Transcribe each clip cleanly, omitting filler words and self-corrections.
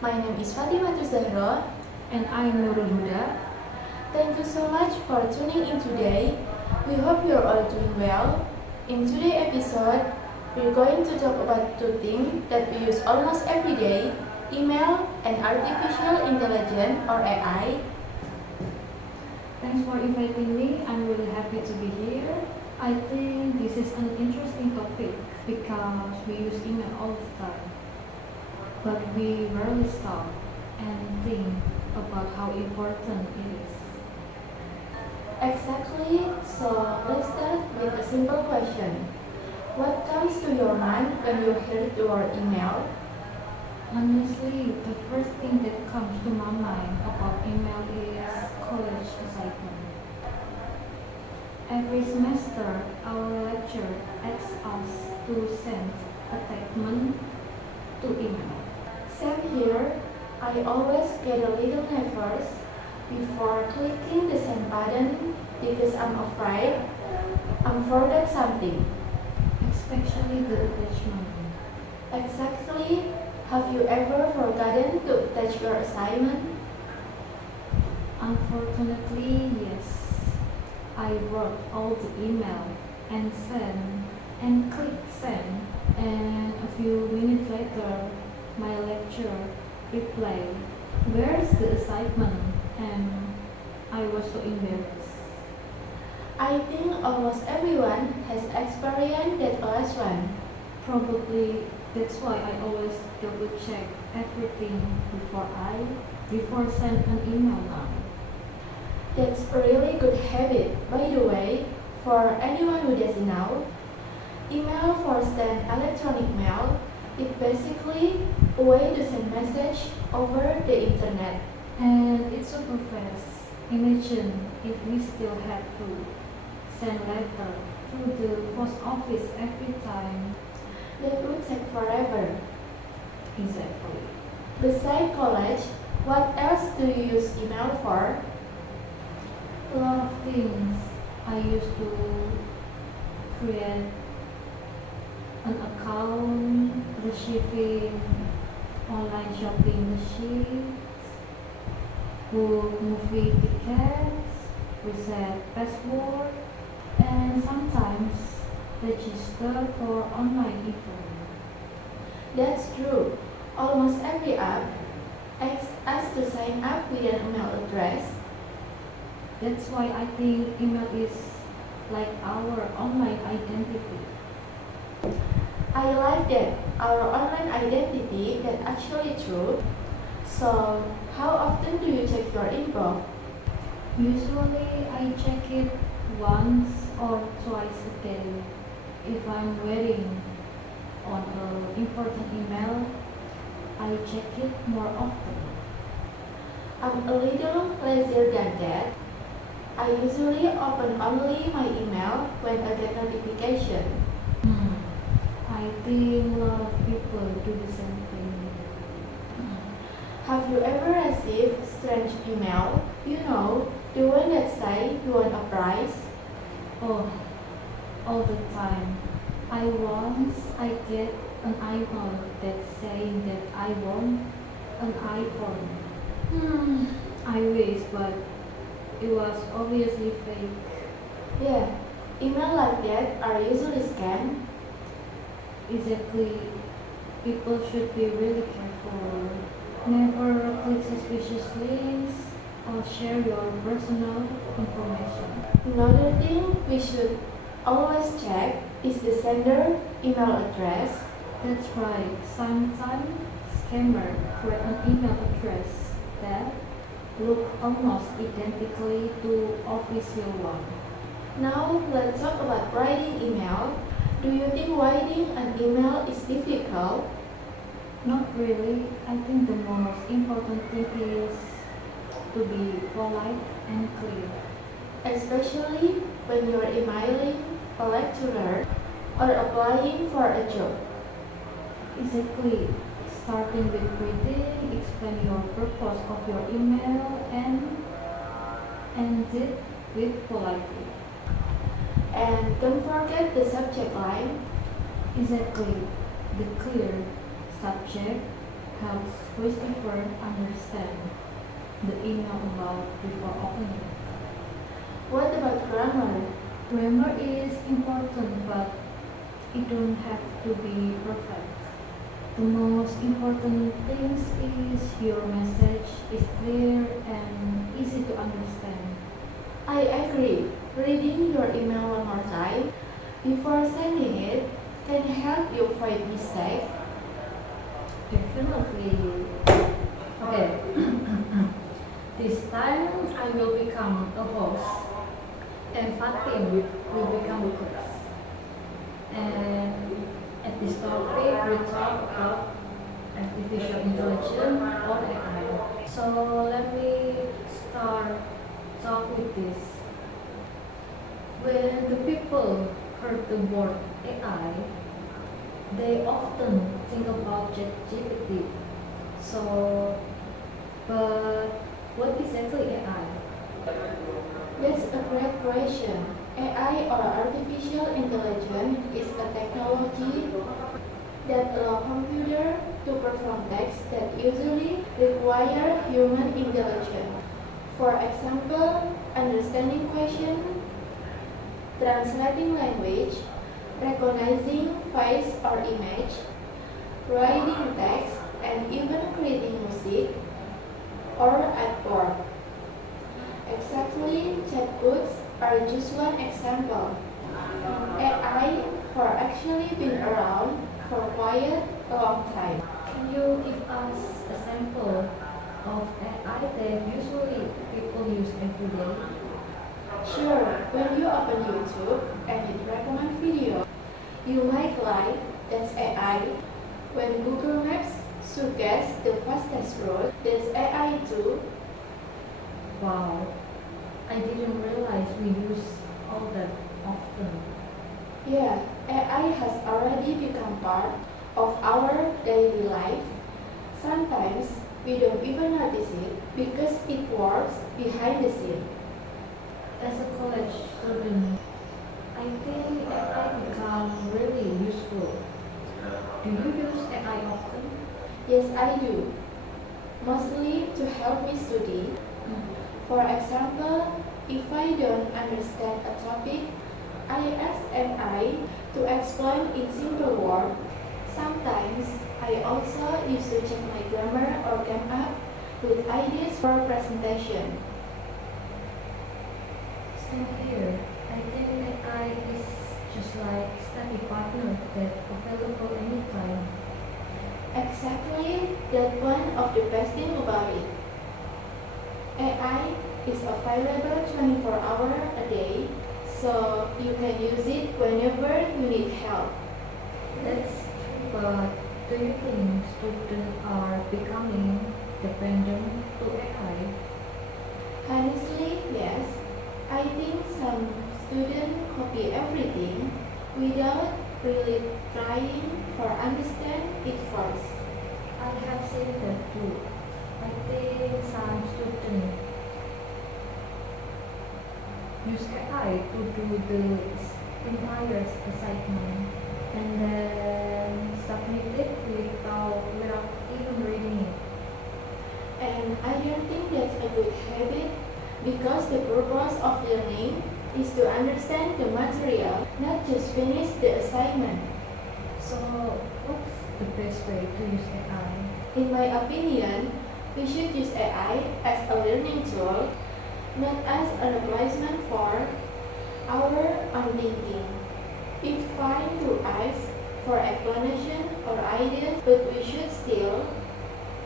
My name is Fatima Zahra. And I'm Nurul Huda. Thank you so much for tuning in today. We hope you're all doing well. In today's episode, we're going to talk about two things that we use almost every day, email and artificial intelligence or AI. Thanks for inviting me. I'm really happy to be here. I think this is an interesting topic because we use email all the time. But we rarely stop and think about how important it is. Exactly, so let's start with a simple question. What comes to your mind when you hear the word email? Honestly, the first thing that comes to my mind about email is college assignment. Every semester, our lecturer asks us to send attachment to email. Same here, I always get a little nervous before clicking the send button because I'm afraid I'm forgot something. Especially the attachment. Exactly, have you ever forgotten to attach your assignment? Unfortunately, yes. I wrote all the email and send and clicked send, and a few minutes later my lecturer replied, "Where's the assignment?" And I was so embarrassed. I think almost everyone has experienced that last one. Probably that's why I always double check everything before send an email now. That's a really good habit. By the way, for anyone who doesn't know, email for send electronic mail is basically a way to send message over the internet. And it's super fast. Imagine if we still had to send letter through the post office every time. That would take forever. Exactly. Besides college, what else do you use email for? A lot of things. I used to create an account, receiving online shopping machines, book movie tickets, reset password, and sometimes register for online events. That's true. Almost every app asks us to sign up with an email address. That's why I think email is like our online identity. I like that. Our online identity, that's actually true. So, how often do you check your inbox? Usually I check it once or twice a day. If I'm waiting on an important email, I check it more often. I'm a little lazier than that. I usually open only my email when I get notification. I think a lot of people do the same thing. Have you ever received strange email? You know, the one that say you want a prize? Oh, all the time. I get an email that's saying that I want an iPhone. I wish, but it was obviously fake. Yeah, email like that are usually scam. Exactly. People should be really careful. Never click suspicious links or share your personal information. Another thing we should always check is the sender email address. That's right. Sometimes scammer create an email address that look almost identically to official one. Now let's talk about writing email. Do you think writing an email is difficult? Not really. I think the most important thing is to be polite and clear. Especially when you're emailing a lecturer or applying for a job. Exactly. Starting with greeting, explain your purpose of your email, and end it with politely. And don't forget the subject line. Exactly. The clear subject, helps receiver understand the email about before opening. What about grammar? Grammar is important, but it don't have to be perfect. The most important thing is your message is clear and easy to understand. I agree. Reading your email one more time before sending it can help you avoid mistakes. Definitely. Okay. This time I will become a host and Fatim will become a guest. And at this topic we talk about artificial intelligence or AI. So let me start talk with this. When the people heard the word AI, they often think about ChatGPT. So, but what exactly AI? That's a great question. AI or artificial intelligence is a technology that allows computer to perform tasks that usually require human intelligence. For example, understanding questions, translating language, recognizing face or image, writing text, and even creating music or artwork. Exactly, chatbots are just one example. AI for actually been around for quite a long time. Can you give us a sample of AI that usually people use every day? Sure, when you open YouTube and it recommends video, you might like that's AI. When Google Maps suggests the fastest route, that's AI too. Wow, I didn't realize we use all that often. Yeah, AI has already become part of our daily life. Sometimes we don't even notice it because it works behind the scene. As a college student, I think AI become really useful. Do you use AI often? Yes, I do. Mostly to help me study. For example, if I don't understand a topic, I ask AI to explain in simple words. Sometimes I also used to check my grammar or come up with ideas for presentation. Same here. I think AI is just like study partner that available anytime. Exactly, that's one of the best thing about it. AI is available 24 hours a day, so you can use it whenever you need help. That's true, but do you think students are becoming dependent to AI? Honestly, yes. I think some students copy everything without really trying for understand it first. I have seen that too. I think some students use AI to do the entire assignment and then submit it without even reading it. And I don't think that's a good habit because the purpose of learning is to understand the material, not just finish the assignment. So, what's the best way to use AI? In my opinion, we should use AI as a learning tool, not as a replacement for our own thinking. It's fine to ask for explanation or ideas, but we should still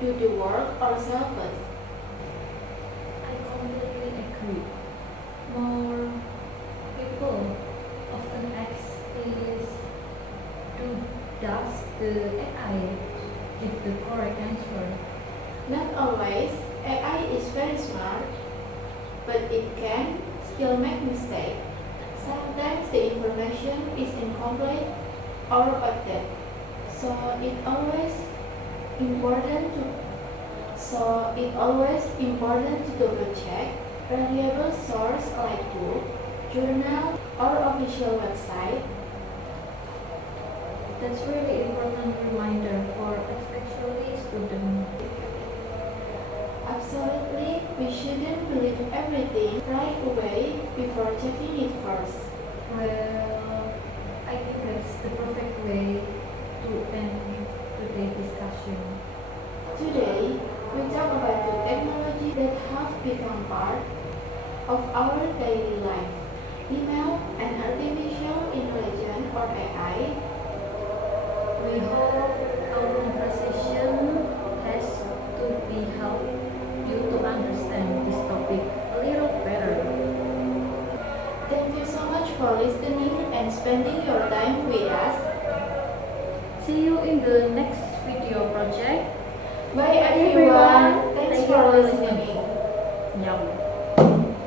do the work ourselves. I completely agree. More people often ask is, does the AI give the correct answer? Not always, AI is very smart, but it can still make mistakes. Sometimes the information is incomplete or outdated. So important to it always important to double check reliable source like book, journal, or official website. That's really important reminder for especially students. before checking it first. Well, I think that's the perfect way to end today's discussion. Today, we talk about the technology that have become part of our daily life. Email and artificial intelligence or AI. We hope our conversation has to be help you to understand this topic a little better. Thank you so much for listening and spending your time with us. See you in the next video project. Bye everyone. Thanks for listening. Yeah.